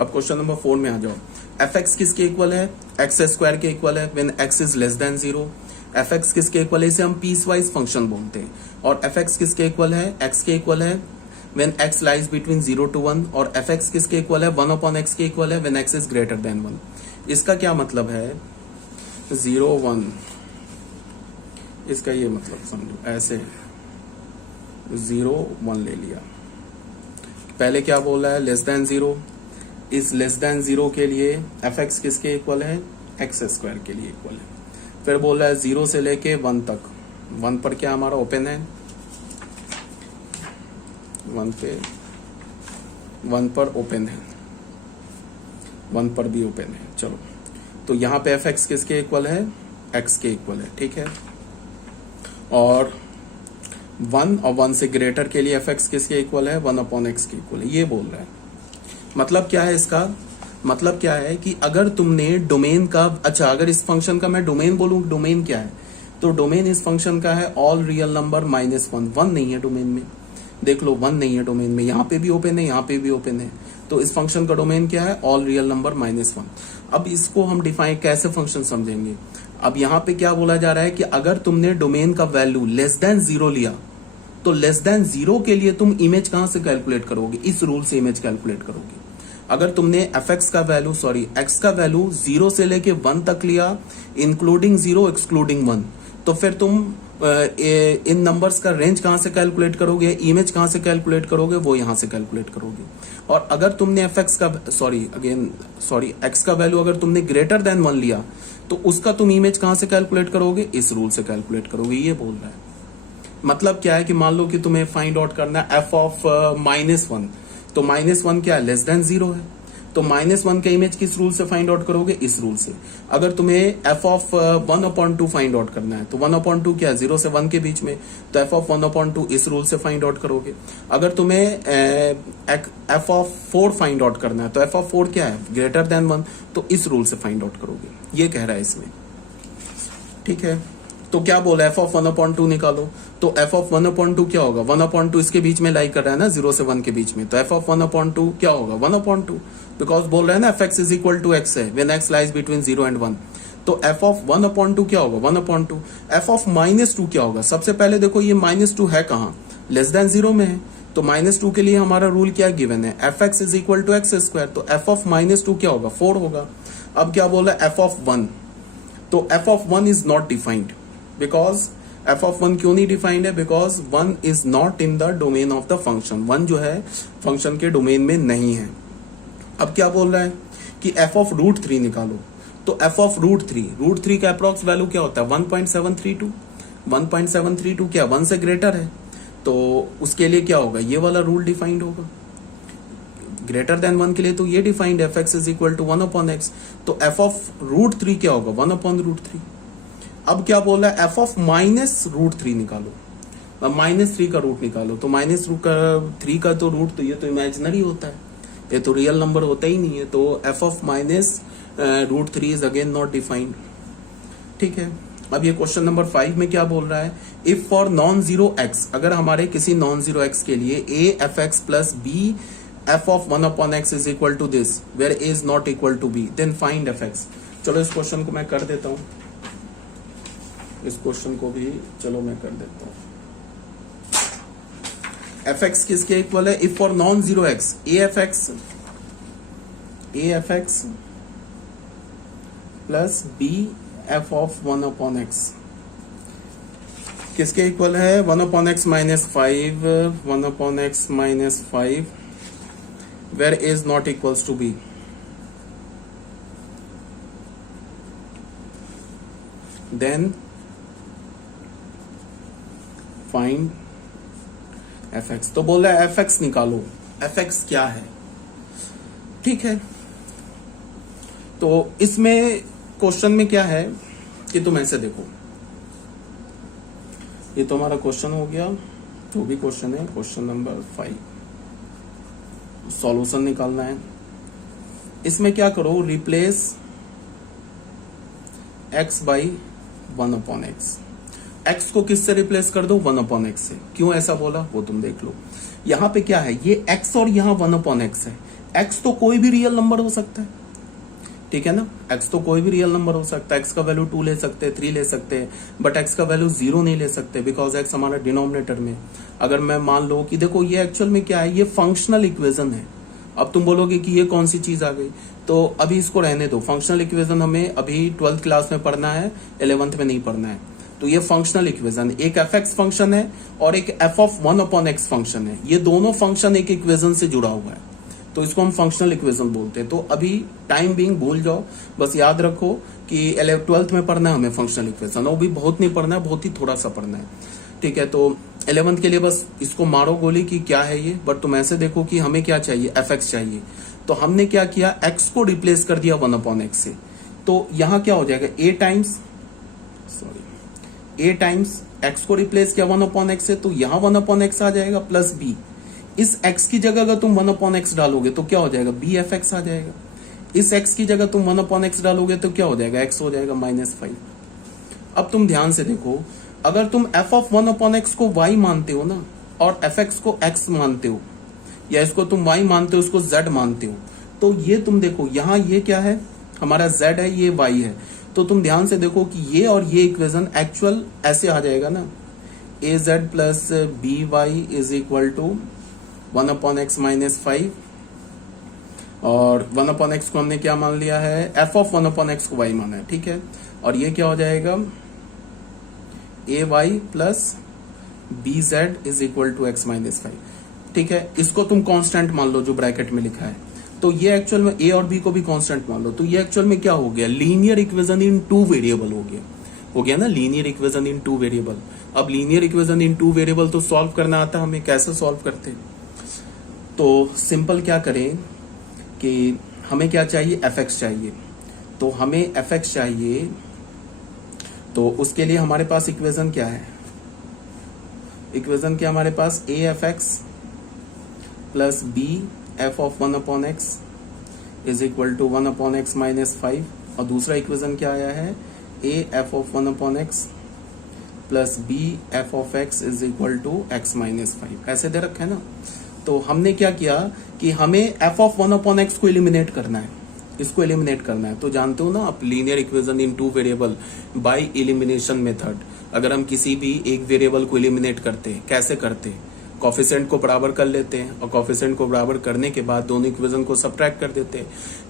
अब question number 4 में आ जाओ। एफ एक्स किसके इक्वल है? एक्स स्क्वायर के इक्वल है when x is less then 0। F X किसके इक्वल है? इसे हम पीस वाइज फंक्शन बोलते हैं। और एफ एक्स किसके इक्वल है? एक्स के इक्वल है when x lies between 0 to 1। और एफ एक्स किसके इक्वल है? 1/x के इक्वल है when x is greater than 1। इसका क्या मतलब है? 0 1, इसका ये मतलब समझो ऐसे 0 1 ले लिया। पहले क्या बोल रहा है? Less then 0। इस लेस देन 0 के लिए एफ एक्स किसके इक्वल है? एक्स स्क्वायर के लिए इक्वल है। फिर बोल रहा है 0 से लेके 1 तक। 1 पर क्या हमारा ओपन है? 1 पर ओपन है, 1 पर भी ओपन है। चलो, तो यहां पे एफ एक्स किसके इक्वल है? एक्स के इक्वल है, ठीक है। और 1 और 1 से ग्रेटर के लिए एफ एक्स किसके इक्वल है? 1/x के इक्वल है। ये बोल रहा है। मतलब क्या है इसका? मतलब क्या है कि अगर तुमने डोमेन का, अच्छा अगर इस फंक्शन का मैं डोमेन बोलूं, डोमेन क्या है? तो डोमेन इस फंक्शन का है ऑल रियल नंबर -1। 1 नहीं है डोमेन में, देख लो 1 नहीं है डोमेन में। यहाँ पे भी ओपन है, यहाँ पे भी ओपन है। तो इस फंक्शन का डोमेन क्या है? All real number -1। अब इसको हम डिफाइन कैसे फंक्शन समझेंगे? अब यहाँ पे क्या बोला जा रहा है कि अगर तुमने डोमेन का वैल्यू लेस देन 0 लिया तो लेस देन 0 के लिए तुम इमेज कहां से कैलकुलेट करोगे? इस रूल से इमेज कैलकुलेट करोगे। अगर तुमने एफ एक्स का वैल्यू, सॉरी एक्स का वैल्यू 0 से लेके 1 तक लिया, इंक्लूडिंग 0 एक्सक्लूडिंग 1, तो फिर तुम इन नंबर्स का रेंज कहां से कैलकुलेट करोगे? इमेज कहां से कैलकुलेट करोगे? वो यहां से कैलकुलेट करोगे। और अगर तुमने एफ एक्स का, एक्स का वैल्यू अगर तुमने ग्रेटर देन 1 लिया तो उसका तुम इमेज कहां से कैलकुलेट करोगे? इस रूल से कैलकुलेट करोगे। ये बोल रहा है। मतलब क्या है कि मान लो कि तुम्हें फाइंड आउट करना है एफ ऑफ -1, तो -1 क्या है? लेस देन 0 है। तो -1 का इमेज किस रूल से फाइंड आउट करोगे? इस रूल से। अगर तुम्हें एफ ऑफ 1/2 फाइंड आउट करना है तो 1/2 क्या है? 0 से 1 के बीच में, तो एफ ऑफ 1/2 इस रूल से फाइंड आउट करोगे। अगर तुम्हें एफ ऑफ 4 फाइंड आउट करना है तो एफ ऑफ 4 क्या है? ग्रेटर देन 1, तो इस रूल से फाइंड आउट करोगे। ये कह रहा है इसमें, ठीक है। तो क्या बोला? एफ ऑफ 1/2 निकालो। तो एफ ऑफ 1/2 क्या होगा? 1/2 इसके बीच में लाई कर रहा है ना, 0 से 1 के बीच में। तो एफ ऑफ 1/2 क्या होगा? 1/2, बिकॉज बोल रहा है ना f x is equal to x है when x lies between 0 and 1। तो एफ ऑफ 1/2 क्या होगा? 1/2। एफ ऑफ -2 क्या होगा? सबसे पहले देखो ये -2 है कहाँ? लेस देन 0 में है। तो -2 के लिए हमारा रूल क्या गिवन है? F x is equal to X square. तो एफ ऑफ -2 क्या होगा? 4 होगा। अब क्या बोला? एफ ऑफ 1, तो F of 1 is not defined, because F of 1 क्यों नहीं डिफाइंड है? Because 1 is not in the domain of the function. 1 जो है फंक्शन के डोमेन में नहीं है। अब क्या बोल रहा है कि एफ ऑफ √3 निकालो। तो एफ ऑफ √3 का अप्रॉक्स वैल्यू क्या होता है? 1.732। 1.732 क्या 1 से ग्रेटर है? तो उसके लिए क्या होगा? ये वाला रूल डिफाइंड होगा। ग्रेटर देन 1 के लिए तो ये डिफाइंड है, F x is equal to 1/x। तो एफ ऑफ √3 क्या होगा? 1/√3। अब क्या बोल रहा है? एफ ऑफ -√3 निकालो। अब -3 का रूट निकालो। तो -3 का तो रूट, तो ये तो इमेजिनरी होता है, ये तो रियल नंबर होता ही नहीं है। तो F of -√3 is again not defined, ठीक है। अब ये क्वेश्चन नंबर 5 में क्या बोल रहा है? If for non zero X, अगर हमारे किसी नॉन जीरो एक्स के लिए a F x plus B F of 1/x is equal to this where a is not equal to b, then find F X. चलो इस question को मैं कर देता हूं, इस क्वेश्चन को भी चलो मैं कर देता हूं। एफ एक्स किसके इक्वल है? If for non zero X A F x plus B F of 1/x किसके इक्वल है? 1/x -5, 1/x -5 where a is not equals to b। Then find F X. तो बोल रहा है एफ एक्स निकालो। एफ एक्स क्या है? ठीक है। तो इसमें क्वेश्चन में क्या है कि तुम ऐसे देखो, ये तो हमारा क्वेश्चन हो गया, जो भी क्वेश्चन है, क्वेश्चन नंबर 5 सॉल्यूशन निकालना है। इसमें क्या करो? Replace x by 1/x। x को किससे रिप्लेस कर दो? 1/x से। क्यों ऐसा बोला वो तुम देख लो। यहां पे क्या है? ये x और यहां 1/x है। एक्स तो कोई भी रियल नंबर हो सकता है, ठीक है ना, एक्स तो कोई भी रियल नंबर हो सकता है। एक्स का वैल्यू 2 ले सकते हैं, 3 ले सकते हैं, बट एक्स का वैल्यू 0 नहीं ले सकते, बिकॉज एक्स हमारा डिनोमिनेटर में। अगर मैं मान लो कि देखो ये एक्चुअल में क्या है, ये फंक्शनल इक्वेशन है। अब तुम बोलोगे कि ये कौन सी चीज आ गई, तो अभी इसको रहने दो। फंक्शनल इक्वेशन हमें अभी 12th क्लास में पढ़ना है, 11th में नहीं पढ़ना है। तो ये फंक्शनल इक्वेशन, एक एफ एक्स फंक्शन है और एक एफ ऑफ 1/x फंक्शन है। ये दोनों फंक्शन एक इक्वेशन से जुड़ा हुआ है, तो इसको हम फंक्शनल इक्वेशन बोलते हैं। तो अभी टाइम बीइंग भूल जाओ, बस याद रखो कि 12th में पढ़ना है हमें फंक्शनल इक्वेशन, वो भी बहुत नहीं पढ़ना है, बहुत ही थोड़ा सा पढ़ना है, ठीक है। तो 11th के लिए बस इसको मारो गोली कि क्या है ये, बट तुम ऐसे देखो कि हमें क्या चाहिए, एफ एक्स चाहिए। तो हमने क्या किया, एक्स को रिप्लेस कर दिया 1/x से। तो यहां क्या हो जाएगा, ए टाइम्स एक्स को रिप्लेस किया 1/x से, तो यहां 1/x आ जाएगा प्लस बी। इस x की जगह अगर तुम 1/x डालोगे तो क्या हो जाएगा, बी एफ एक्स आ जाएगा। इस x की जगह तुम 1/x डालोगे तो क्या हो जाएगा, x हो जाएगा -5। अब तुम ध्यान से देखो, अगर तुम f ऑफ 1/x को y मानते हो ना, और एफ एक्स को x मानते हो, या इसको तुम y मानते हो, इसको z मानते हो, तो ये तुम देखो यहाँ ये क्या है, हमारा z है, ये y है। तो तुम ध्यान से देखो कि ये और ये इक्वेशन एक्चुअल ऐसे आ जाएगा ना, az plus B Y is equal to 1/x -5, और 1/x को हमने क्या मान लिया है, f ऑफ 1/x को y माना है, ठीक है। और ये क्या हो जाएगा, ay plus bz is equal to x -5, ठीक है। इसको तुम कांस्टेंट मान लो जो ब्रैकेट में लिखा है। तो ये एक्चुअल में a और b को भी कांस्टेंट मान लो। तो ये एक्चुअल में क्या हो गया, लीनियर इक्वेशन इन 2 वेरिएबल हो गया ना, लीनियर इक्वेशन इन 2 वेरिएबल। अब लीनियर इक्वेशन इन 2 वेरिएबल तो सॉल्व करना आता है हमें, कैसे सॉल्व करते हैं, तो सिंपल क्या करें कि हमें क्या चाहिए, एफ एक्स चाहिए। तो हमें एफ एक्स चाहिए, तो उसके लिए हमारे पास इक्वेशन क्या है, इक्वेशन क्या हमारे पास, a F x plus B F of 1/x is equal to 1/x -5, और दूसरा इक्वेशन क्या आया है, a f of 1/x plus B F of x is equal to x -5, ऐसे दे रखा है ना। तो हमने क्या किया कि हमें f ऑफ 1/x को एलिमिनेट करना है, इसको एलिमिनेट करना है। तो जानते हो ना आप, linear equation in 2 variable by elimination method. अगर हम किसी भी एक वेरिएबल को एलिमिनेट करते हैं, कैसे करते हैं, कॉफिशिएंट को बराबर कर लेते हैं, और कॉफिशिएंट को बराबर करने के बाद दोनों इक्वेशन को सब्ट्रैक्ट कर देते हैं।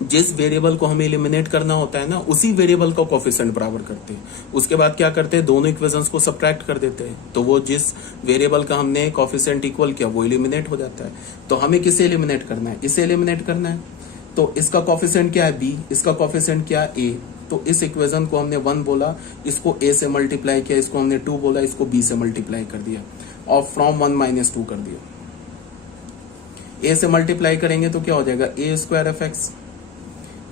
जिस वेरिएबल को हमें एलिमिनेट करना होता है ना, उसी वेरिएबल का कॉफिशिएंट बराबर करते हैं। उसके बाद क्या करते हैं, दोनों इक्वेशंस को सब्ट्रैक्ट कर देते हैं। तो वो जिस वेरिएबल का हमने कॉफिशिएंट इक्वल किया वो एलिमिनेट हो जाता है। तो हमें किसे एलिमिनेट करना है, इसे एलिमिनेट करना है। तो इसका कॉफिशिएंट क्या है, b, इसका कॉफिशिएंट क्या है, a। तो इस इक्वेशन को हमने 1 बोला, इसको a से मल्टीप्लाई किया, इसको हमने 2 बोला, इसको b से मल्टीप्लाई कर दिया, और फ्रॉम 1 - 2 कर दिया। a से मल्टीप्लाई करेंगे तो क्या हो जाएगा, a स्क्वायर एफ एक्स,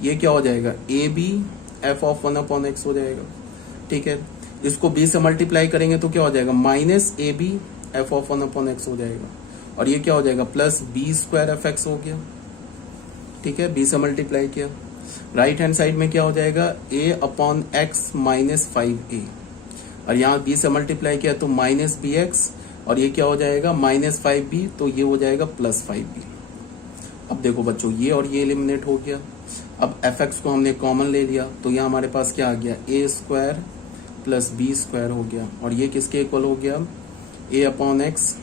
ये क्या हो जाएगा, ए बी एफ ऑफ 1/x हो जाएगा, ठीक है। इसको b से मल्टीप्लाई करेंगे तो क्या हो जाएगा, minus A B F of 1/x हो जाएगा, और ये क्या हो जाएगा, plus B square F X हो गया, ठीक है। b से मल्टीप्लाई किया, राइट हैंड साइड में क्या हो जाएगा, a/x -5a, और यहाँ b से मल्टीप्लाई किया तो -bx, और ये क्या हो जाएगा, -5b, तो ये हो जाएगा +5b। अब देखो बच्चों, ये और ये एलिमिनेट हो गया। अब एफ एक्स को हमने कॉमन ले लिया, तो यहाँ हमारे पास क्या आ गया, a square plus B square हो गया, और ये किसके इक्वल हो गया, a/x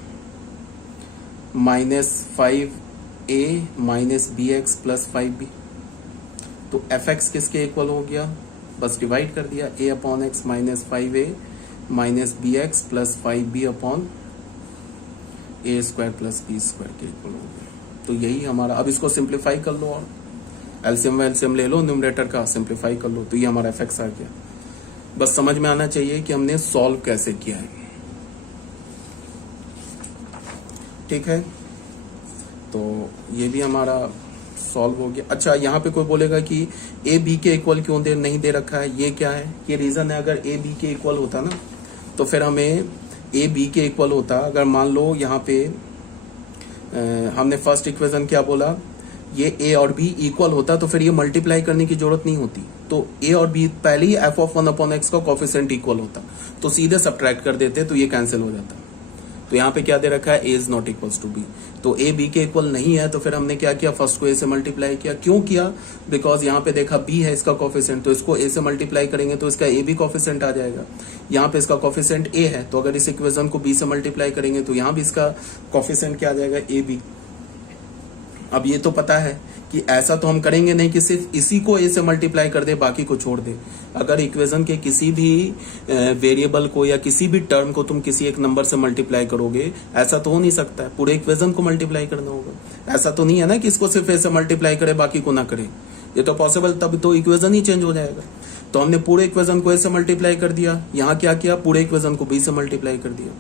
-5a minus bx plus 5b। तो एफ एक्स किसके इक्वल हो गया, बस डिवाइड कर दिया, a/x -5a minus bx plus 5b upon a square plus b square के इक्वल हो गया। तो यही हमारा, अब इसको सिंप्लीफाई कर लो, और एलसीएम ले लो न्यूमरेटर का, सिंप्लीफाई कर लो, तो ये हमारा एफ एक्स आ गया। बस समझ में आना चाहिए कि हमने सॉल्व कैसे किया है, ठीक है। तो ये भी हमारा सॉल्व हो गया। अच्छा, यहाँ पे कोई बोलेगा कि ए बी के इक्वल क्यों नहीं दे रखा है, ये क्या है, ये रीजन है। अगर ए बी के इक्वल होता ना, तो फिर हमें ए बी के इक्वल होता। अगर मान लो यहाँ पे हमने फर्स्ट इक्वेशन क्या बोला, ये ए और बी इक्वल होता, तो फिर ये मल्टीप्लाई करने की जरूरत नहीं होती। तो ए और बी पहले ही एफ ऑफ 1/x का कॉफिशिएंट इक्वल होता, तो सीधे सब्ट्रैक्ट कर देते, तो ये कैंसिल हो जाता। तो यहाँ पे क्या दे रखा है, a is not equals to b। तो a b के इक्वल नहीं है, तो फिर हमने क्या किया, फर्स्ट को a से मल्टीप्लाई किया। क्यों किया, बिकॉज यहाँ पे देखा b है इसका कोफिशिएंट, तो इसको a से मल्टीप्लाई करेंगे तो इसका a भी कोफिशिएंट आ जाएगा। यहाँ पे इसका कोफिशिएंट a है, तो अगर इस इक्वेशन को b से मल्टीप्लाई करेंगे तो यहाँ भी इसका कोफिशिएंट क्या आ जाएगा, a b। अब ये तो पता है कि ऐसा तो हम करेंगे नहीं कि सिर्फ इसी को a से मल्टीप्लाई कर दे बाकी को छोड़ दे। अगर इक्वेशन के किसी भी वेरिएबल को या किसी भी टर्म को तुम किसी एक नंबर से मल्टीप्लाई करोगे, ऐसा तो हो नहीं सकता है, पूरे इक्वेशन को मल्टीप्लाई करना होगा। ऐसा तो नहीं है ना कि इसको सिर्फ a से मल्टीप्लाई करे बाकी को ना करे, ये तो पॉसिबल, तब तो इक्वेशन ही चेंज हो जाएगा। तो हमने पूरे इक्वेशन को a से मल्टीप्लाई कर दिया, यहाँ क्या किया, पूरे इक्वेशन को b से मल्टीप्लाई कर दिया,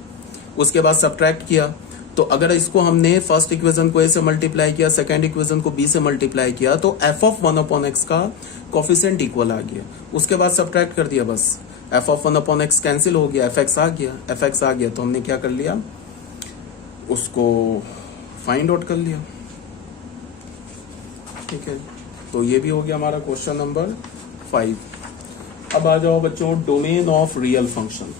उसके बाद सब्ट्रैक्ट किया। तो अगर इसको हमने फर्स्ट इक्वेशन को a से मल्टीप्लाई किया, सेकंड इक्वेशन को b से मल्टीप्लाई किया, तो f ऑफ 1/x का कोफिशिएंट इक्वल आ गया। उसके बाद सब्ट्रैक्ट कर दिया, बस f ऑफ 1/x कैंसिल हो गया, fx आ गया, fx आ गया तो हमने क्या कर लिया, उसको फाइंड आउट कर लिया। ठीक है, तो ये भी हो गया हमारा क्वेश्चन नंबर 5। अब आ जाओ बच्चों, domain of real function.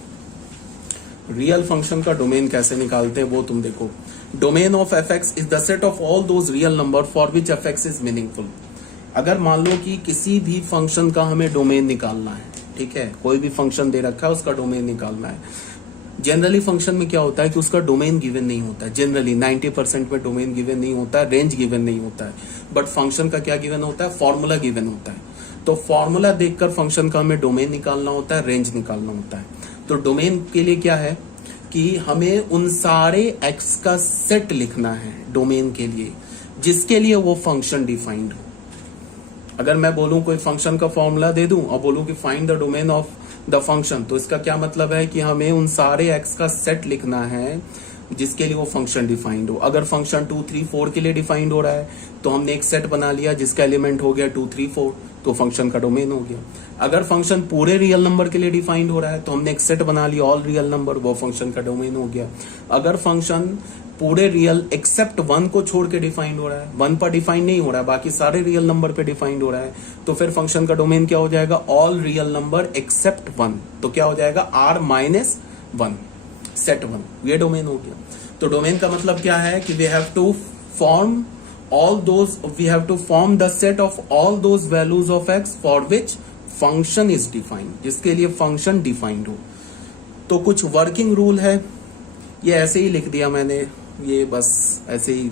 Real function का डोमेन कैसे निकालते हैं वो तुम देखो। Domain of F x is the set of all those real number for which F x is meaningful. अगर मान लो कि किसी भी फंक्शन का हमें डोमेन निकालना है, ठीक है, कोई भी फंक्शन दे रखा है उसका डोमेन निकालना है। जनरली फंक्शन में क्या होता है कि उसका डोमेन गिवन नहीं होता है, जनरली 90% में डोमेन गिवन नहीं होता है, रेंज गिवन नहीं होता है, बट फंक्शन का क्या गिवन होता है, फॉर्मूला गिवन होता है। तो फॉर्मूला देखकर फंक्शन का हमें डोमेन निकालना होता है, रेंज निकालना होता है। तो डोमेन के लिए क्या है कि हमें उन सारे एक्स का सेट लिखना है डोमेन के लिए जिसके लिए वो फंक्शन डिफाइंड हो। अगर मैं बोलूं कोई फंक्शन का फॉर्मूला दे दूं और बोलूं कि find the domain of the function, तो इसका क्या मतलब है कि हमें उन सारे एक्स का सेट लिखना है जिसके लिए वो फंक्शन डिफाइंड हो। अगर फंक्शन 2, 3, 4 के लिए डिफाइंड हो रहा है तो हमने एक सेट बना लिया जिसका एलिमेंट हो गया 2, 3, 4, तो फंक्शन का डोमेन हो गया। अगर फंक्शन पूरे रियल नंबर के लिए डिफाइंड हो रहा है तो हमने एक सेट बना लिया ऑल रियल नंबर, वो फंक्शन का डोमेन हो गया। अगर फंक्शन पूरे रियल एक्सेप्ट 1 को छोड़ के डिफाइंड हो रहा है, 1 पर डिफाइंड नहीं हो रहा है, बाकी सारे रियल नंबर पे डिफाइंड हो रहा है, तो फिर फंक्शन का डोमेन क्या हो जाएगा, ऑल रियल नंबर एक्सेप्ट 1। तो क्या हो जाएगा, R-1 सेट 1, ये डोमेन हो गया। तो डोमेन का मतलब क्या है कि we have to form the set of all those values of x for which function is defined, जिसके लिए फंक्शन डिफाइंड हो। तो कुछ वर्किंग रूल है, ये ऐसे ही लिख दिया मैंने, ये बस ऐसे ही,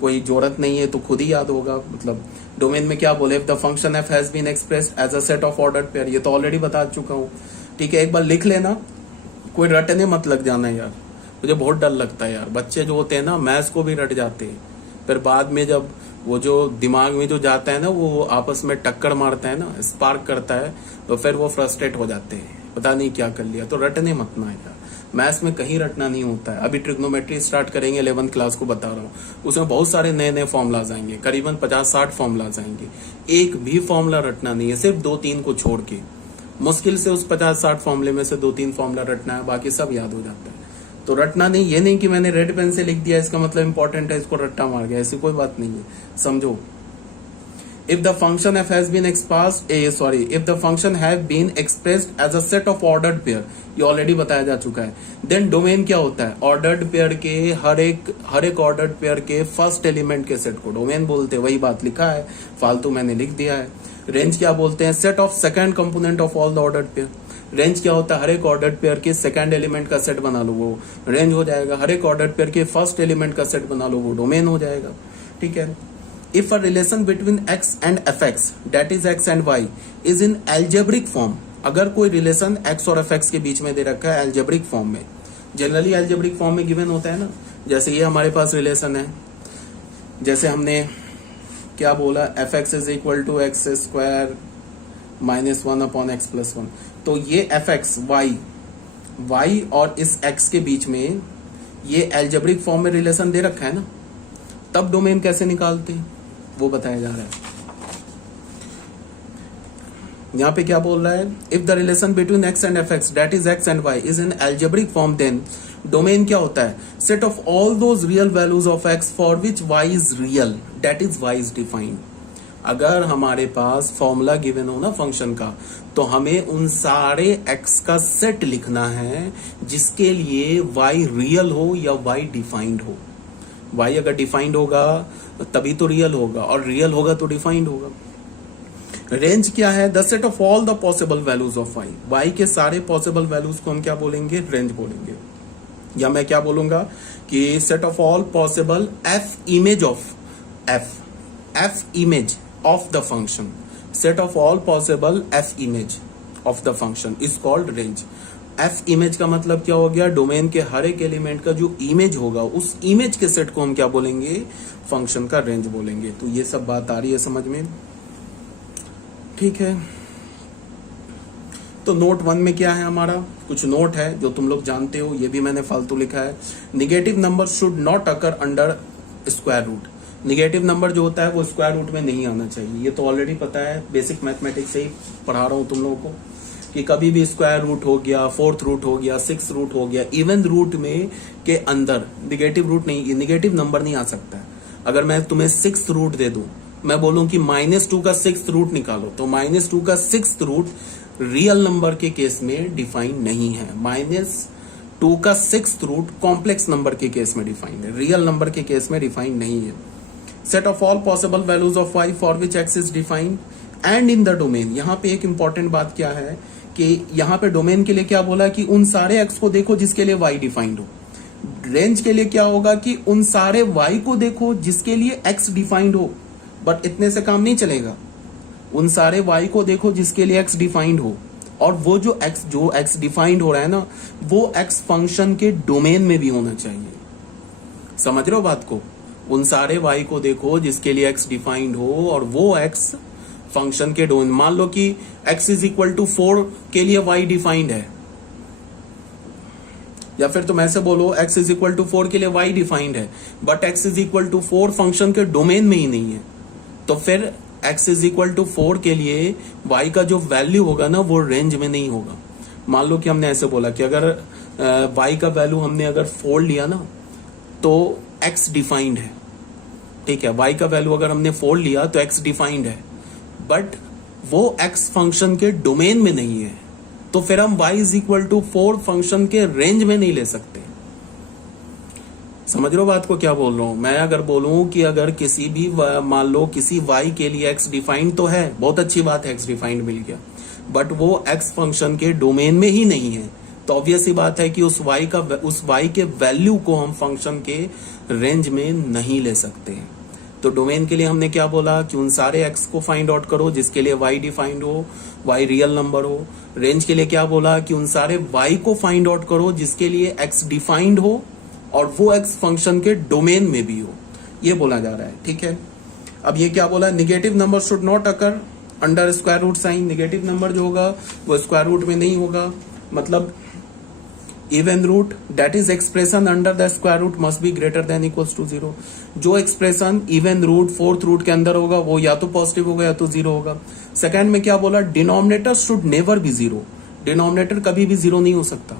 कोई जरूरत नहीं है तो खुद ही याद होगा। मतलब डोमेन में क्या बोले, if the function f has been expressed as a set of ordered pair, ये तो ऑलरेडी बता चुका हूँ, ठीक है, एक बार लिख लेना, कोई रटने मत लग जाना यार, मुझे बहुत डर लगता है यार, बच्चे जो होते हैं ना मैथ्स को भी रट जाते हैं, फिर बाद में जब वो जो दिमाग में जो जाता है ना वो आपस में टक्कर मारता है ना, स्पार्क करता है, तो फिर वो फ्रस्ट्रेट हो जाते हैं, पता नहीं क्या कर लिया। तो रटने मत ना यार, मैथ्स में कहीं रटना नहीं होता है। अभी ट्रिग्नोमेट्री स्टार्ट करेंगे 11th क्लास को बता रहा हूँ, उसमें बहुत सारे नए नए फॉर्मूलाज आएंगे, करीबन 50-60 फॉर्मूलाज आएंगे, एक भी फॉर्मूला रटना नहीं है, सिर्फ 2-3 को छोड़ के। मुश्किल से उस 50-60 फॉर्मूले में से 2-3 फॉर्मूला रटना है, बाकी सब याद हो जाता है। तो रटना नहीं, ये नहीं कि मैंने रेड पेन से लिख दिया इसका मतलब इंपॉर्टेंट है, इसको रट्टा मार गया, ऐसी कोई बात नहीं है, समझो। If the function f has been if the function have been expressed as a set of ordered pair, ये ऑलरेडी बताया जा चुका है। देन डोमेन क्या होता है, ऑर्डर्ड पेयर के हर एक ऑर्डर्ड पेयर के फर्स्ट एलिमेंट के सेट को डोमेन बोलते हैं, वही बात लिखा है, फालतू मैंने लिख दिया है। रेंज क्या बोलते हैं, set of second component of all the ordered pair. Range क्या होता है, हर एक ऑर्डर्ड पेयर के सेकंड एलिमेंट का सेट बना लो, वो रेंज हो जाएगा। हर एक ऑर्डर्ड पेयर के फर्स्ट एलिमेंट का सेट बना लो, वो डोमेन हो जाएगा, ठीक है। If a relation between x and fx, that is x and y, is in algebraic form, अगर कोई रिलेशन x और fx के बीच में दे रखा है एल्जेब्रिक फॉर्म में, जनरली एल्जेब्रिक फॉर्म में गिवन होता है ना, जैसे ये हमारे पास रिलेशन है, जैसे हमने क्या बोला, fx is equal to x square minus 1/x+1, तो ये fx y और इस x के बीच में ये एल्जेब्रिक फॉर्म में रिलेशन दे रखा है ना, तब डोमेन कैसे निकालते हैं वो बताया जा रहा है। यहां पे क्या बोल रहा है, if the relation between x and fx, that is x and y, is in algebraic form, then domain क्या होता है, set of all those real values of x for which y is real, that is y is defined. अगर हमारे पास formula given हो ना function का, तो हमें उन सारे x का सेट लिखना है जिसके लिए y रियल हो या y डिफाइंड हो। y अगर डिफाइंड होगा तभी तो रियल होगा, और रियल होगा तो डिफाइंड होगा। रेंज क्या है? The set of all the possible values of y के सारे पॉसिबल वैल्यूज को हम क्या बोलेंगे? रेंज बोलेंगे। या मैं क्या बोलूंगा कि set of all possible f image of the function, set of all possible f image of the function is called range. f image का मतलब क्या हो गया? डोमेन के हर एक एलिमेंट का जो इमेज होगा उस इमेज के सेट को हम क्या बोलेंगे? फंक्शन का रेंज बोलेंगे। तो ये सब बात आ रही है समझ में? ठीक है। तो नोट 1 में क्या है हमारा? कुछ नोट है जो तुम लोग जानते हो, ये भी मैंने फालतू लिखा है। Negative number should not occur under square root. Negative number जो होता है वो स्क्वायर रूट में नहीं आना चाहिए। ये तो ऑलरेडी पता है, बेसिक मैथमेटिक्स से ही पढ़ा रहा हूं तुम लोगों को कि कभी भी स्क्वायर रूट हो गया, फोर्थ रूट हो गया, सिक्स रूट हो गया, इवन रूट में के अंदर निगेटिव रूट नहीं, निगेटिव नंबर नहीं आ सकता है। अगर मैं तुम्हें 6 रूट दे दूं, मैं बोलूं कि -2 का 6th रूट निकालो, तो -2 का 6th रूट रियल नंबर के केस में डिफाइन नहीं है। -2 का 6th रूट कॉम्प्लेक्स नंबर के केस में डिफाइंड है, रियल नंबर के केस में डिफाइंड नहीं है। Set of all possible values of y for which x is defined and in the domain. यहाँ पे एक इंपॉर्टेंट बात क्या है कि यहाँ पे डोमेन के लिए क्या बोला कि उन सारे x को देखो जिसके लिए y डिफाइंड हो। रेंज के लिए क्या होगा कि उन सारे y को देखो जिसके लिए x डिफाइंड हो। बट इतने से काम नहीं चलेगा, उन सारे y को देखो जिसके लिए x डिफाइंड हो, और वो जो x डिफाइंड हो रहा है ना, वो x फंक्शन के डोमेन में भी होना चाहिए। समझ रहे हो बात को? उन सारे y को देखो जिसके लिए x डिफाइंड हो और वो x फंक्शन के डोमेन। मान लो कि x इज इक्वल टू 4 के लिए y डिफाइंड है, या फिर तुम ऐसे बोलो x इज इक्वल टू 4 के लिए y डिफाइंड है, but x is equal to 4 function के डोमेन में ही नहीं है, तो फिर x इज इक्वल टू 4 के लिए y का जो वैल्यू होगा ना वो रेंज में नहीं होगा। मान लो कि हमने ऐसे बोला कि अगर y का वैल्यू हमने अगर 4 लिया ना तो x डिफाइंड है, ठीक है। y का वैल्यू अगर हमने 4 लिया तो x डिफाइंड है, बट वो x फंक्शन के डोमेन में नहीं है, तो फिर हम y is equal to 4 function के रेंज में नहीं ले सकते। समझ रहे हो बात को क्या बोल रहा हूं? मैं अगर बोलूं कि अगर किसी भी मान लो किसी y के लिए x डिफाइंड तो है, बहुत अच्छी बात है, x डिफाइंड मिल गया, बट वो x फंक्शन के डोमेन में ही नहीं है, तो ऑब्वियस ही बात है कि उस y के वैल्यू को हम फंक्शन के रेंज में नहीं ले सकते। तो डोमेन के लिए हमने क्या बोला कि उन सारे x को फाइंड आउट करो जिसके लिए y डिफाइंड हो, y रियल नंबर हो। रेंज के लिए क्या बोला कि उन सारे y को फाइंड आउट करो जिसके लिए x डिफाइंड हो और वो x फंक्शन के डोमेन में भी हो, ये बोला जा रहा है, ठीक है। अब ये क्या बोला? Negative number should not occur under square root sign. Negative number जो होगा वो स्क्वायर रूट में नहीं होगा, मतलब even root that is expression under the square root must be greater than equals to 0। जो expression even root fourth root के अंदर होगा वो या तो पॉजिटिव होगा या तो 0 होगा। सेकंड में क्या बोला? Denominator should never be 0। Denominator कभी भी 0 नहीं हो सकता,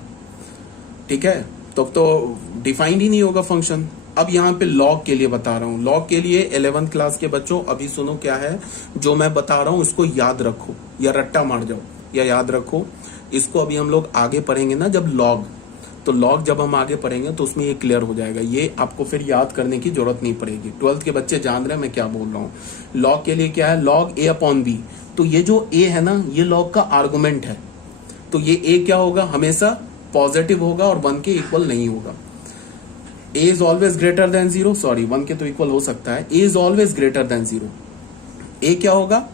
ठीक है, तो डिफाइंड ही नहीं होगा फंक्शन। अब यहाँ पे लॉग के लिए बता रहा हूँ। लॉग के लिए 11th क्लास के बच्चों अभी सुनो क्या है जो मैं बता रहा हूँ, इसको याद रखो या रट्टा मार जाओ या याद रखो। इसको अभी हम लोग आगे पढ़ेंगे ना जब लॉग, तो लॉग जब हम आगे पढ़ेंगे तो उसमें ये क्लियर हो जाएगा, ये आपको फिर याद करने की जरूरत नहीं पड़ेगी। 12th के बच्चे जान रहे हैं मैं क्या बोल रहा हूँ। लॉग के लिए क्या है? Log a upon b. तो ये जो a है ना, ये लॉग का आर्गुमेंट है, तो ये a क्या होगा? हमेशा पॉजिटिव होगा और 1 के इक्वल नहीं होगा। a is always greater than 0, sorry 1 के तो इक्वल हो सकता है। a is always greater than 0। a क्या होगा?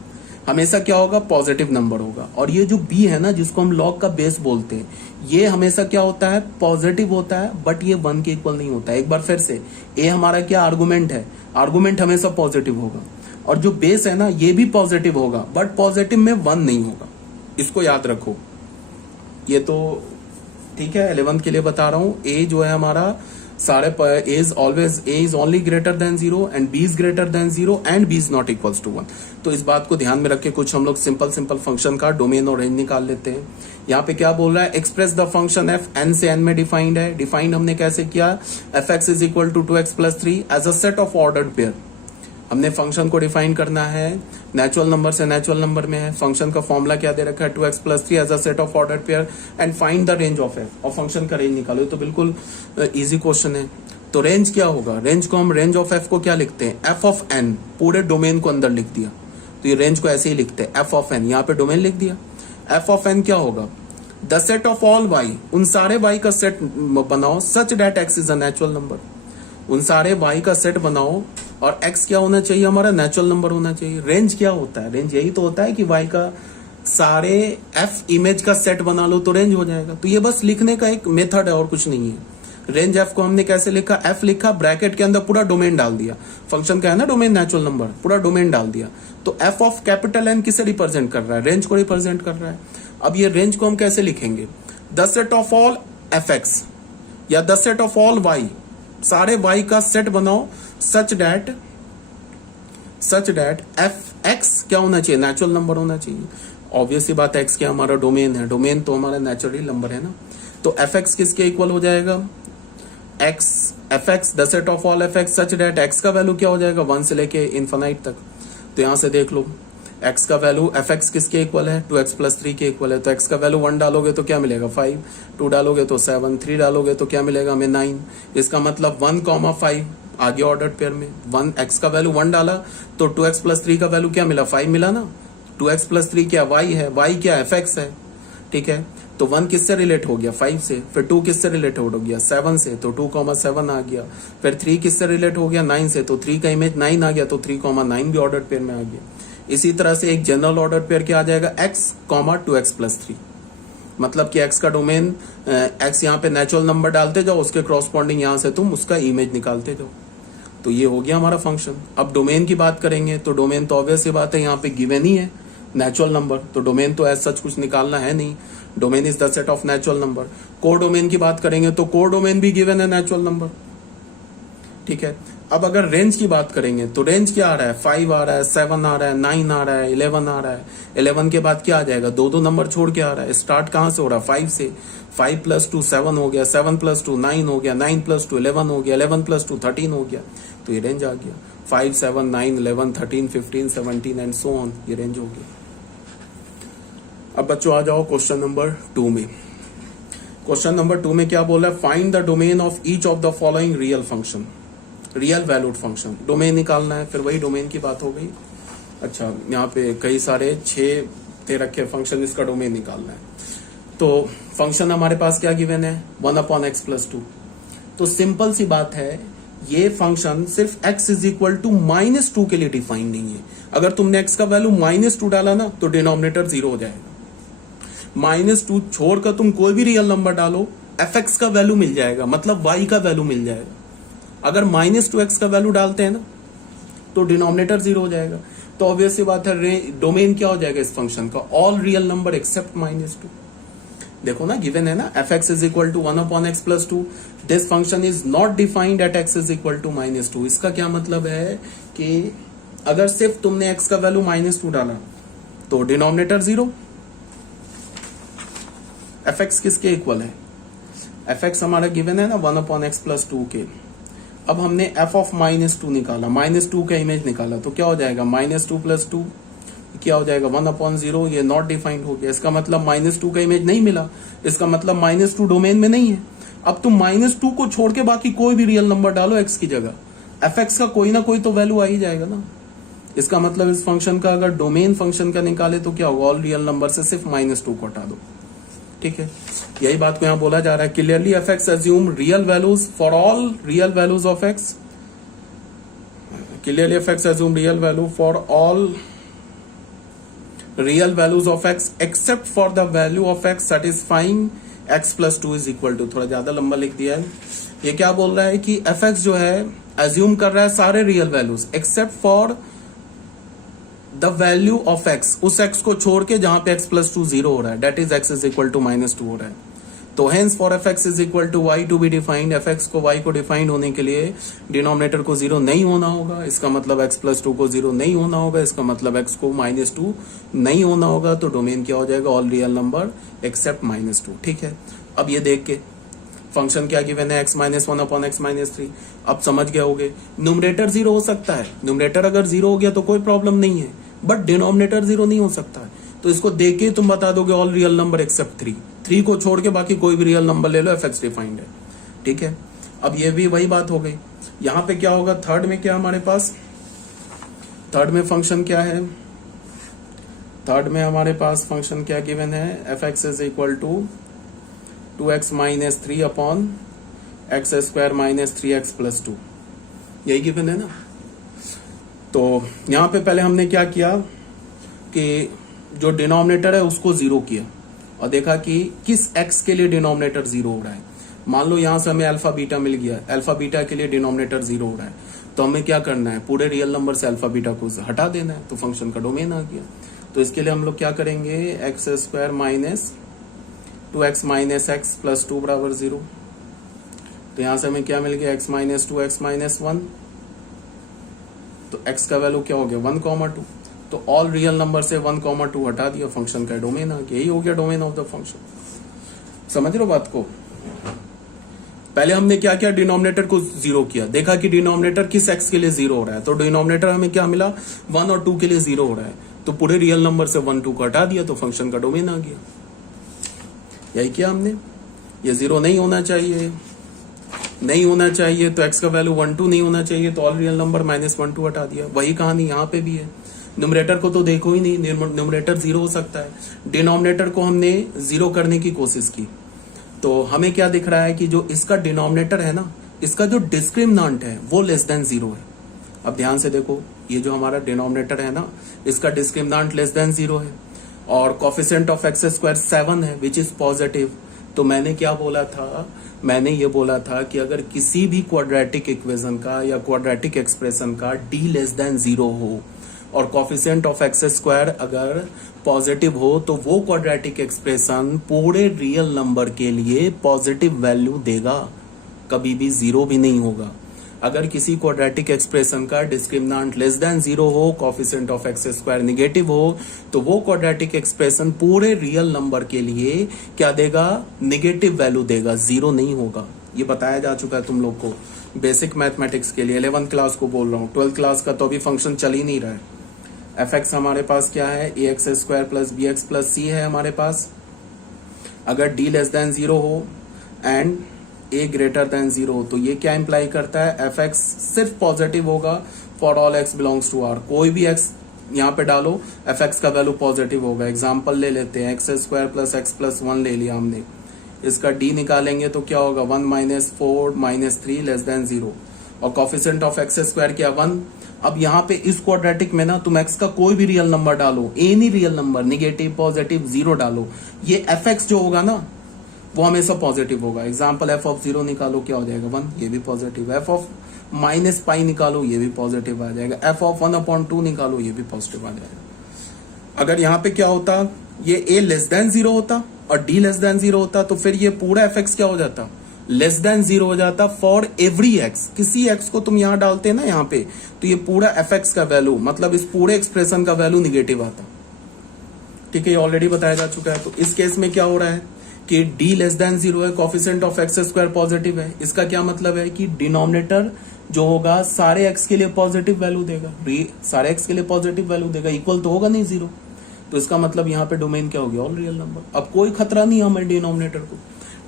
हमेशा क्या होगा? पॉजिटिव नंबर होगा। और ये जो b है ना, जिसको हम लॉग का बेस बोलते हैं, ये हमेशा क्या होता है? पॉजिटिव होता है, बट ये 1 के इक्वल नहीं होता है। एक बार फिर से, a हमारा क्या आर्गुमेंट है? आर्गुमेंट हमेशा पॉजिटिव होगा, और जो बेस है ना ये भी पॉजिटिव होगा, बट पॉजिटिव में 1 नहीं होगा। इसको याद रखो। ये तो ठीक है, 11th के लिए बता रहा हूं। a जो है हमारा सारे a is only greater than 0 and b is greater than 0 and b is not equals to 1। तो इस बात को ध्यान में रख के कुछ हम लोग सिंपल फंक्शन का डोमेन और रेंज निकाल लेते हैं। यहाँ पे क्या बोल रहा है? Express the function f n से n में डिफाइंड है। डिफाइंड हमने कैसे किया? fx is equal to 2x plus 3 as a set of ordered pair. हमने फंक्शन को डिफाइन करना है, नेचुरल नंबर से नेचुरल नंबर में है। फंक्शन का फॉर्मूला क्या दे रखा है, 2x + 3 as a set of order pair and find the range of f, और फंक्शन का रेंज निकालो। तो बिल्कुल इजी क्वेश्चन है। तो रेंज क्या होगा, रेंज को हम रेंज ऑफ एफ को क्या लिखते हैं, एफ ऑफ एन, पूरे डोमेन को अंदर लिख दिया। तो ये रेंज को ऐसे ही लिखते हैं, एफ ऑफ एन, यहाँ पे डोमेन लिख दिया। एफ ऑफ एन क्या होगा, the set of all y, उन सारे वाई का सेट बनाओ such that x is a natural number, उन सारे वाई का सेट बनाओ और एक्स क्या होना चाहिए, हमारा नेचुरल नंबर होना चाहिए। रेंज क्या होता है, रेंज यही तो होता है कि वाई का सारे एफ इमेज का सेट बना लो तो रेंज हो जाएगा। तो ये बस लिखने का एक मेथड है और कुछ नहीं है। रेंज एफ को हमने कैसे लिखा, एफ लिखा, ब्रैकेट के अंदर पूरा डोमेन डाल दिया, फंक्शन का है ना डोमेन नेचुरल नंबर, पूरा डोमेन डाल दिया। तो एफ ऑफ कैपिटल एन किसे रिप्रेजेंट कर रहा है, रेंज को रिप्रेजेंट कर रहा है। अब ये रेंज को हम कैसे लिखेंगे, the set of all f x या the set of all y, सारे वाई का सेट बनाओ सच दैट एफ एक्स क्या होना चाहिए, नेचुरल नंबर होना चाहिए। ऑब्वियसली बात है, एक्स क्या हमारा डोमेन है, डोमेन तो हमारा नेचुरल नंबर है ना। तो एफ एक्स किसके इक्वल हो जाएगा, x, F x the set of all f x such that x का वैल्यू क्या हो जाएगा, 1 से लेके इन्फिनाइट तक। तो यहां से देख लो एक्स का वैल्यू, एफ एक्स किसके इक्वल है, 2x + 3 के इक्वल है। तो एक्स का वैल्यू 1 डालोगे तो क्या मिलेगा 5, 2 डालोगे तो 7, 3 डालोगे तो क्या मिलेगा हमें 9। इसका मतलब 1,5 आगे ऑर्डर पेयर में 1, एक्स का वैल्यू 1 डाला तो 2x + 3 का वैल्यू क्या मिला, 5 मिला ना। 2x + 3 क्या, y है, y क्या एफ एक्स है, ठीक है। तो 1 किससे रिलेट हो गया, 5 से, फिर 2 किससे रिलेट हो गया, 7 से, तो 2,7 आ गया। फिर 3 किससे रिलेट हो गया, 9 से, तो 3 का इमेज 9 आ गया, तो 3,9 भी ऑर्डर पेयर में आ गया। इसी तरह से एक जनरल ऑर्डर पेयर क्या आ जाएगा, x, 2x + 3, मतलब कि x का डोमेन, x यहाँ पे नेचुरल नंबर डालते जाओ, उसके क्रॉसपॉन्डिंग यहाँ से तुम उसका इमेज निकालते जाओ। तो ये हो गया हमारा फंक्शन। अब डोमेन की बात करेंगे तो डोमेन तो ऑब्वियस सी बात है, यहाँ पे गिवन ही है नेचुरल नंबर, तो डोमेन तो एज सच कुछ निकालना है नहीं। Domain is the set of natural number. Core domain की बात करेंगे तो कोर डोमेन भी गिवन है नेचुरल नंबर, ठीक है। अब अगर रेंज की बात करेंगे तो रेंज क्या आ रहा है, 5 आ रहा है, 7 आ रहा है, 9 आ रहा है, 11 आ रहा है। 11 के बाद क्या आ जाएगा, 2 नंबर छोड़ के आ रहा है। स्टार्ट कहां से हो रहा है, 5 से। 5 + 2 7 हो गया, 7 + 2 9 हो गया, 9 + 2 11 हो गया, 11 + 2 13 हो गया। तो ये रेंज आ गया, 5 7 9 11 13 15 17 एंड सो ऑन, ये रेंज हो गया। अब बच्चों आ जाओ क्वेश्चन नंबर 2 में। क्वेश्चन नंबर 2 में क्या बोला है, find the domain of each of the following real function, real valued function. Domain निकालना है, फिर वही डोमेन की बात हो गई। अच्छा, यहाँ पे कई सारे 6 दे रखे फंक्शन, इसका डोमेन निकालना है। तो फंक्शन हमारे पास क्या गिवन है, 1/x + 2। तो सिंपल सी बात है, ये फंक्शन सिर्फ x = -2 के लिए डिफाइन नहीं है। अगर तुमने x का वैल्यू -2 डाला ना तो डिनोमिनेटर 0 हो जाएगा। -2 छोड़कर तुम कोई भी रियल नंबर डालो, fx का वैल्यू मिल जाएगा, मतलब y का वैल्यू मिल जाएगा। अगर -2x का वैल्यू डालते हैं ना तो डिनोमिनेटर 0 हो जाएगा। तो ऑब्वियस सी बात है, डोमेन क्या हो जाएगा इस फंक्शन का, ऑल रियल नंबर एक्सेप्ट -2। देखो ना, गिवन है ना, fx = 1/x + 2। This function is not defined at x = -2। इसका क्या मतलब है कि अगर सिर्फ तुमने x का वैल्यू -2 डाला तो डिनोमिनेटर 0। fx किसके इक्वल है, fx हमारा गिवन है ना 1/x + 2 के। अब हमने f ऑफ -2 निकाला, -2 का इमेज निकाला, तो क्या हो जाएगा, -2 + 2 क्या हो जाएगा 1/0। ये नॉट डिफाइंड हो गया, इसका मतलब -2 का इमेज नहीं मिला, इसका मतलब -2 डोमेन में नहीं है। अब तुम -2 को छोड़ के बाकी कोई भी रियल नंबर डालो x की जगह, fx का कोई ना कोई तो वैल्यू आ ही जाएगा ना। इसका मतलब इस फंक्शन का अगर डोमेन फंक्शन का निकाले तो क्या होगा, ऑल रियल नंबर से सिर्फ -2 को हटा दो, ठीक है। यही बात को यहां बोला जा रहा है, clearly fx assume real values for all real values of x, clearly fx assume real value for all real values of x except for the value of x satisfying x + 2 = थोड़ा ज्यादा लंबा लिख दिया है। ये क्या बोल रहा है कि fx जो है एज्यूम कर रहा है सारे real values except for the value of x, उस x को छोड़ के जहां पे x + 2 0 हो रहा है, दैट इज x = -2 हो रहा है। तो hence for fx = y to be defined, fx को y को डिफाइंड होने के लिए डिनोमिनेटर को 0 नहीं होना होगा, इसका मतलब x + 2 को 0 नहीं होना होगा, इसका मतलब x को -2 नहीं होना होगा। तो डोमेन क्या हो जाएगा, ऑल रियल नंबर एक्सेप्ट -2, ठीक है। अब ये देख के फंक्शन क्या गिवन है, x minus one upon x minus three. अब समझ गए होगे न्यूमरेटर जीरो हो सकता है, न्यूमरेटर अगर जीरो हो गया तो कोई प्रॉब्लम नहीं है, बट डिनोमिनेटर जीरो नहीं हो सकता है। तो इसको देख के तुम बता दोगे all real number except three, three को छोड़ के बाकी कोई भी रियल नंबर ले लो, एफएक्स डिफाइंड है। ठीक है, अब ये भी वही बात हो गई। यहां पे क्या होगा, थर्ड में क्या हमारे पास, थर्ड में फंक्शन क्या है, थर्ड में हमारे पास फंक्शन क्या गिवन है, F x is equal to 2x minus three upon x square minus three x plus two, यही गिवन है ना। तो यहां पे पहले हमने क्या किया कि जो डिनोमिनेटर है उसको जीरो किया और देखा कि किस x के लिए डिनोमिनेटर जीरो हो रहा है। मान लो यहां से हमें अल्फा बीटा मिल गया, अल्फा बीटा के लिए डिनोमिनेटर जीरो हो रहा है, तो हमें क्या करना है, पूरे रियल नंबर से अल्फा बीटा को हटा देना है, तो फंक्शन का डोमेन आ गया। तो इसके लिए हम लोग क्या करेंगे, x square minus 2x minus x plus to बराबर जीरो। तो यहां से हमें क्या मिल गया, x minus two x minus one, तो x का वैल्यू क्या हो गया 1,2। तो ऑल रियल नंबर से 1,2 हटा दिया, फंक्शन का डोमेन आ गया, यही हो गया डोमेन ऑफ द फंक्शन। समझ रहे हो बात को। पहले हमने क्या किया, डिनोमिनेटर को जीरो किया, देखा कि डिनोमिनेटर किस x के लिए जीरो हो रहा है, तो डिनोमिनेटर हमें क्या मिला 1 और 2 के लिए जीरो हो रहा है, तो पूरे रियल नंबर से 1 2 को हटा दिया, तो फंक्शन का डोमेन आ गया। यही किया हमने। ये जीरो नहीं होना चाहिए, नहीं होना चाहिए, तो x का वैल्यू 1 2 नहीं होना चाहिए, तो ऑल रियल नंबर माइनस 1 2 हटा दिया। वही कहानी यहाँ पे भी है, न्यूमरेटर को तो देखो ही नहीं, न्यूमरेटर जीरो हो सकता है। डिनोमिनेटर को हमने जीरो करने की कोशिश की, तो हमें क्या दिख रहा है कि जो इसका डिनोमिनेटर है ना, इसका जो डिस्क्रिमिनांट है वो लेस देन जीरो है। अब ध्यान से देखो, ये जो हमारा डिनोमिनेटर है ना, इसका डिस्क्रिमिनांट लेस देन जीरो है और कोफिशिएंट ऑफ एक्स स्क्वायर 7 है विच इज पॉजिटिव। तो मैंने क्या बोला था, मैंने ये बोला था कि अगर किसी भी क्वाड्रेटिक इक्वेशन का या क्वाड्रेटिक एक्सप्रेशन का डी लेस देन जीरो हो और कोफिशिएंट ऑफ एक्स स्क्वायर अगर पॉजिटिव हो, तो वो क्वाड्रेटिक एक्सप्रेशन पूरे रियल नंबर के लिए पॉजिटिव वैल्यू देगा, कभी भी जीरो भी नहीं होगा। अगर किसी क्वाड्रेटिक एक्सप्रेशन का डिस्क्रिमिनांट लेस देन जीरो हो, coefficient of x square negative हो, तो वो क्वाड्रेटिक एक्सप्रेशन पूरे रियल नंबर के लिए क्या देगा, निगेटिव वैल्यू देगा, जीरो नहीं होगा। ये बताया जा चुका है तुम लोग को बेसिक मैथमेटिक्स के लिए, 11th क्लास को बोल रहा हूँ, 12th क्लास का तो अभी फंक्शन चल ही नहीं रहा है। एफ एक्स हमारे पास क्या है, a x square plus b x plus c है हमारे पास। अगर डी लेस देन जीरो हो and a greater than zero हो, तो ये क्या इंप्लाई करता है, एफ एक्स सिर्फ पॉजिटिव होगा for all x belongs to R. कोई भी एक्स यहाँ पे डालो, एफ एक्स का वैल्यू पॉजिटिव होगा। एग्जाम्पल ले लेते हैं, x square plus x plus one ले लिया हमने, इसका डी निकालेंगे तो क्या होगा 1 minus 4 minus 3 less than zero, और कोफिशिएंट ऑफ एक्स स्क्वायर क्या 1। अब यहाँ पे इस क्वाड्रेटिक में ना तुम एक्स का कोई भी रियल नंबर डालो, any real number, negative positive zero डालो, ये एफ एक्स जो होगा ना वो हमेशा पॉजिटिव होगा। एग्जाम्पल एफ ऑफ जीरो निकालो, क्या हो जाएगा 1, ये भी positive. F of minus pi निकालो, ये भी पॉजिटिव आ जाएगा। एफ ऑफ 1/2 निकालो, ये भी पॉजिटिव आ जाएगा। अगर यहाँ पे क्या होता, ये ए लेस देन जीरो होता और डी लेस देन जीरो होता, तो फिर ये पूरा एफ एक्स क्या हो जाता, लेस देन जीरो हो जाता फॉर एवरी एक्स। किसी एक्स को तुम यहाँ डालते ना यहाँ पे, तो ये पूरा एफ एक्स का वैल्यू, मतलब इस पूरे एक्सप्रेशन का वैल्यू निगेटिव आता। ठीक है, ये ऑलरेडी बताया जा चुका है। तो इस केस में क्या हो रहा है कि डी लेस देन जीरो है, coefficient of x square positive है। इसका क्या मतलब है कि डिनोमिनेटर जो होगा सारे एक्स के लिए पॉजिटिव वैल्यू देगा, सारे एक्स के लिए पॉजिटिव वैल्यू देगा, इक्वल तो होगा नहीं जीरो। तो इसका मतलब यहाँ पे डोमेन क्या हो गया, ऑल रियल नंबर। अब कोई खतरा नहीं हमें डिनोमिनेटर को,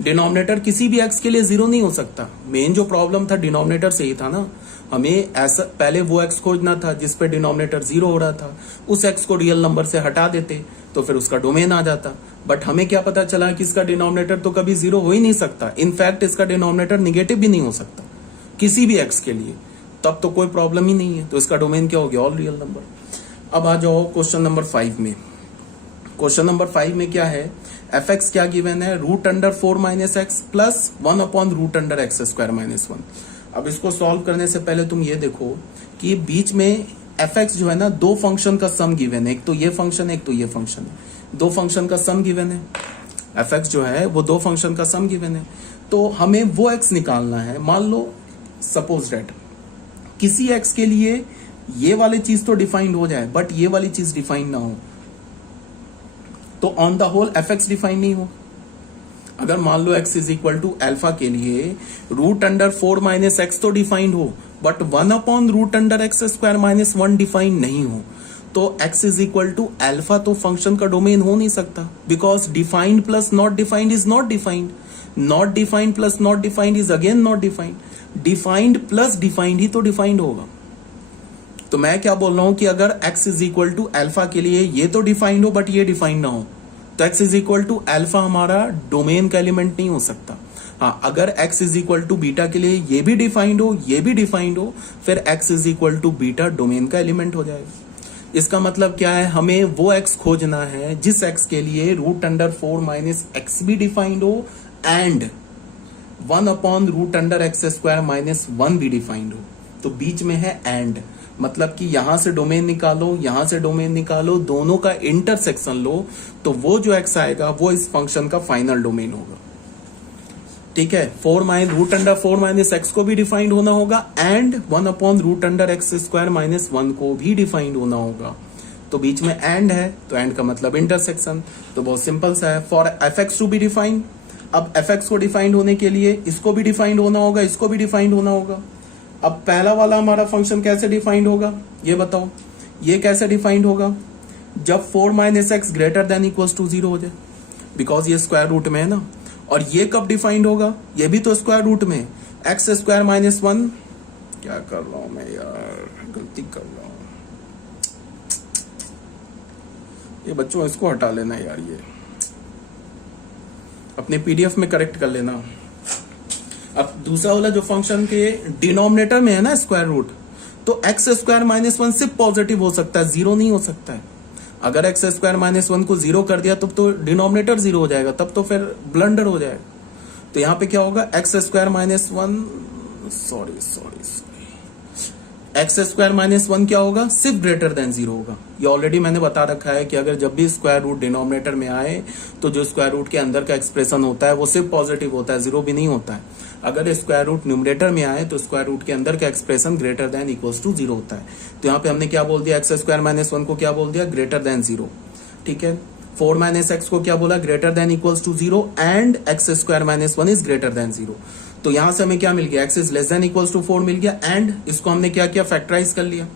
डिनोमिनेटर किसी भी एक्स के लिए जीरो नहीं हो सकता। मेन जो प्रॉब्लम था डिनोमिनेटर से ही था ना, हमें ऐसा पहले वो एक्स खोजना था जिस पे डिनोमिनेटर जीरो हो रहा था, उस एक्स को रियल नंबर से हटा देते तो फिर उसका डोमेन आ जाता। बट हमें क्या पता चला कि इसका डिनोमिनेटर तो कभी जीरो हो ही नहीं सकता, इनफैक्ट इसका डिनोमिनेटर निगेटिव भी नहीं हो सकता किसी भी एक्स के लिए, तब तो कोई प्रॉब्लम ही नहीं है। तो इसका डोमेन क्या हो गया, ऑल रियल नंबर। अब आ जाओ क्वेश्चन नंबर 5 में। क्वेश्चन नंबर 5 में क्या है, एफ एक्स क्या गिवन है, √4 minus x plus 1/√x square minus 1। अब इसको सॉल्व करने से पहले तुम ये देखो कि बीच में एफ एक्स जो है ना, दो फंक्शन का सम गिवन है, एक तो ये फंक्शन है, एक तो ये फंक्शन है, दो फंक्शन का सम गिवन है। एफ एक्स जो है वो दो फंक्शन का सम गिवन है, तो हमें वो एक्स निकालना है। मान लो सपोज दैट किसी एक्स के लिए ये वाली चीज तो डिफाइंड हो जाए बट ये वाली चीज डिफाइंड ना हो, तो on the whole f x define नहीं हो। अगर मान लो x is equal to alpha के लिए रूट अंडर 4 माइनस एक्स तो डिफाइंड हो, but 1 upon root under x square minus 1 defined नहीं हो, तो x is equal to alpha तो फंक्शन का डोमेन हो नहीं सकता, because defined plus not defined is not defined, not defined plus not defined is again not defined, defined plus defined ही तो डिफाइंड होगा। तो मैं क्या बोल रहा हूं कि अगर x is equal to alpha के लिए ये तो डिफाइंड हो बट ये डिफाइंड ना हो, तो x is equal to alpha हमारा डोमेन का एलिमेंट नहीं हो सकता। हाँ, अगर x is equal to beta के लिए ये भी डिफाइंड हो ये भी डिफाइंड हो, फिर x is equal to beta domain का एलिमेंट हो जाएगा। इसका मतलब क्या है, हमें वो x खोजना है जिस x के लिए रूट अंडर 4 माइनस एक्स भी डिफाइंड हो and 1 upon root under x square minus 1 भी डिफाइंड हो। तो बीच में है एंड, मतलब कि यहां से डोमेन निकालो यहां से डोमेन निकालो, दोनों का इंटरसेक्शन लो, तो वो जो x आएगा वो इस फंक्शन का फाइनल डोमेन होगा। ठीक है, रूट अंडर 4 माइनस एक्स को भी डिफाइंड होना होगा and 1 upon root under x square minus 1 को भी डिफाइंड होना होगा। तो बीच में एंड है, तो एंड का मतलब इंटरसेक्शन। तो बहुत सिंपल सा है, for f x to be defined. अब एफ एक्स को डिफाइंड होने के लिए इसको भी डिफाइंड होना होगा, इसको भी डिफाइंड होना होगा। अब पहला वाला हमारा फंक्शन कैसे डिफाइंड होगा ये बताओ, ये कैसे डिफाइंड होगा, जब 4 minus x greater than equals to 0 हो जाए, बिकॉज ये स्क्वायर रूट में है ना। और ये कब डिफाइंड होगा, ये भी तो स्क्वायर रूट में, एक्स स्क्वायर माइनस 1, क्या कर रहा हूं मैं यार, गलती कर रहा हूं ये बच्चों, इसको हटा लेना यार, ये अपने पीडीएफ में करेक्ट कर लेना। अब दूसरा वाला जो फंक्शन के डिनोमिनेटर में है ना स्क्वायर रूट, तो एक्स स्क्वायर माइनस 1 सिर्फ पॉजिटिव हो सकता है, जीरो नहीं हो सकता है। अगर एक्स स्क्वायर माइनस 1 को जीरो कर दिया तब तो डिनोमिनेटर जीरो हो जाएगा, तब तो फिर ब्लंडर हो जाएगा। तो यहां पे क्या होगा, x square minus 1, sorry x square minus 1 क्या होगा, सिर्फ ग्रेटर देन 0 होगा। ये ऑलरेडी मैंने बता रखा है कि अगर जब भी स्क्वायर रूट डिनोमिनेटर में आए तो जो स्क्वायर रूट के अंदर का एक्सप्रेशन होता है वो सिर्फ पॉजिटिव होता है, जीरो भी नहीं होता है। अगर स्क्वायर रूट न्यूमरेटर में आए तो स्क्वायर रूट के अंदर का expression greater than equals to 0 होता है। तो यहाँ पे हमने क्या बोल दिया, एक्स स्क्वायर माइनस 1 को क्या बोल दिया, ग्रेटर देन 0। ठीक है, 4 माइनस एक्स को क्या बोला, greater than equals to 0 and x square minus 1 is greater than 0। तो यहां से हमें क्या मिल गया, x is less than equals to 4 मिल गया एंड इसको हमने क्या किया, फैक्टराइज कर लिया,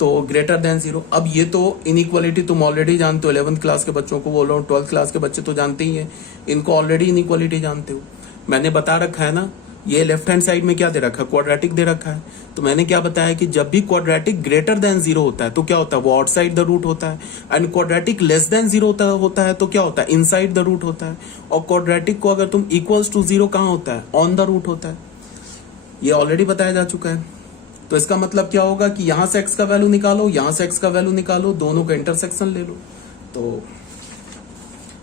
तो ग्रेटर देन 0। अब ये तो इनइक्वालिटी तुम ऑलरेडी जानते हो, 11th क्लास के बच्चों को बोल रहा हूँ, 12th क्लास के बच्चे तो जानते ही है, इनको ऑलरेडी इनइक्वालिटी जानते हो। मैंने बता रखा है ना, ये लेफ्ट हैंड साइड में क्या दे रखा है, क्वाड्रेटिक दे रखा है। तो मैंने क्या बताया कि जब भी क्वाड्रेटिक ग्रेटर देन 0 होता है तो क्या होता है, वो आउटसाइड द रूट होता है, एंड क्वाड्रेटिक लेस देन 0 होता है तो क्या होता है, इनसाइड द रूट होता है। और क्वाड्रेटिक को अगर तुम इक्वल्स टू 0 कहां होता है, ऑन द रूट होता है। ये ऑलरेडी बताया जा चुका है। तो इसका मतलब क्या होगा कि यहां से x का वैल्यू निकालो, यहां से x का वैल्यू निकालो, दोनों का इंटरसेक्शन ले लो। तो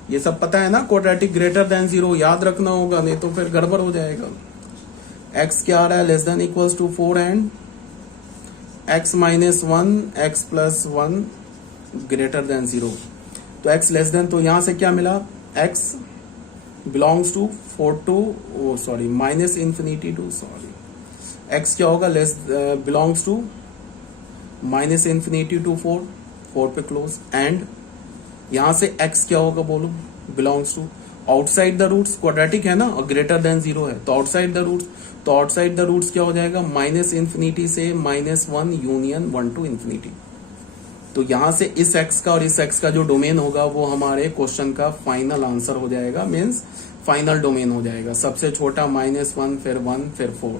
ये सब पता है ना, क्वाड्रेटिक ग्रेटर देन 0 याद रखना होगा, नहीं तो फिर गड़बड़ हो जाएगा। x क्या आ रहा है, less than equals to 4 and x minus 1 x plus 1 greater than 0। तो x लेस देन, तो यहां से क्या मिला, x belongs to 4 to minus infinity to x क्या होगा, less belongs to minus infinity to 4 पे क्लोज, एंड यहां से x क्या होगा बोलो, belongs to outside the roots, quadratic है ना और ग्रेटर देन 0 है तो आउटसाइड द रूट्स, तो आउटसाइड द रूट्स क्या हो जाएगा, माइनस इंफिनिटी से -1 यूनियन 1 टू इंफिनिटी। तो यहां से इस x का और इस x का जो डोमेन होगा वो हमारे क्वेश्चन का फाइनल आंसर हो जाएगा, मीन्स फाइनल डोमेन हो जाएगा। सबसे छोटा -1 फिर 1 फिर 4।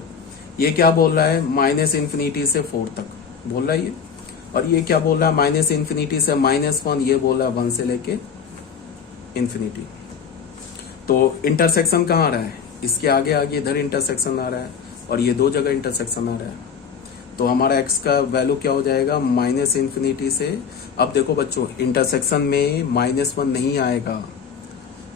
ये क्या बोल रहा है, माइनस इंफिनिटी से 4 तक बोल रहा है ये, और ये क्या बोल रहा है, माइनस इंफिनिटी से -1, ये बोल रहा है 1 से लेके इंफिनिटी। तो इंटरसेक्शन कहाँ आ रहा है, इसके आगे आगे इधर इंटरसेक्शन आ रहा है और ये दो जगह इंटरसेक्शन आ रहा है। तो हमारा x का वैल्यू क्या हो जाएगा, माइनस इंफिनिटी से, अब देखो बच्चों इंटरसेक्शन में -1 नहीं आएगा,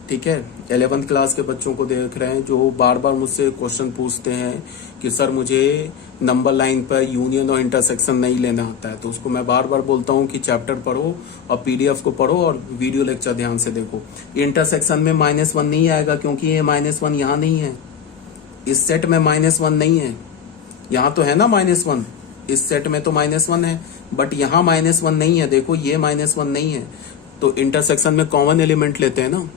ठीक है। 11th क्लास के बच्चों को देख रहे हैं जो बार बार मुझसे क्वेश्चन पूछते हैं कि सर मुझे नंबर लाइन पर यूनियन और इंटरसेक्शन नहीं लेना आता है, तो उसको मैं बार बार बोलता हूँ कि चैप्टर पढ़ो और पीडीएफ को पढ़ो और वीडियो लेक्चर ध्यान से देखो। इंटरसेक्शन में -1 नहीं आएगा क्योंकि ये -1 यहाँ नहीं है, इस सेट में -1 नहीं है, यहाँ तो है ना -1, इस सेट में तो -1 है बट यहाँ -1 नहीं है, देखो ये -1 नहीं है। तो इंटरसेक्शन में कॉमन एलिमेंट लेते हैं ना,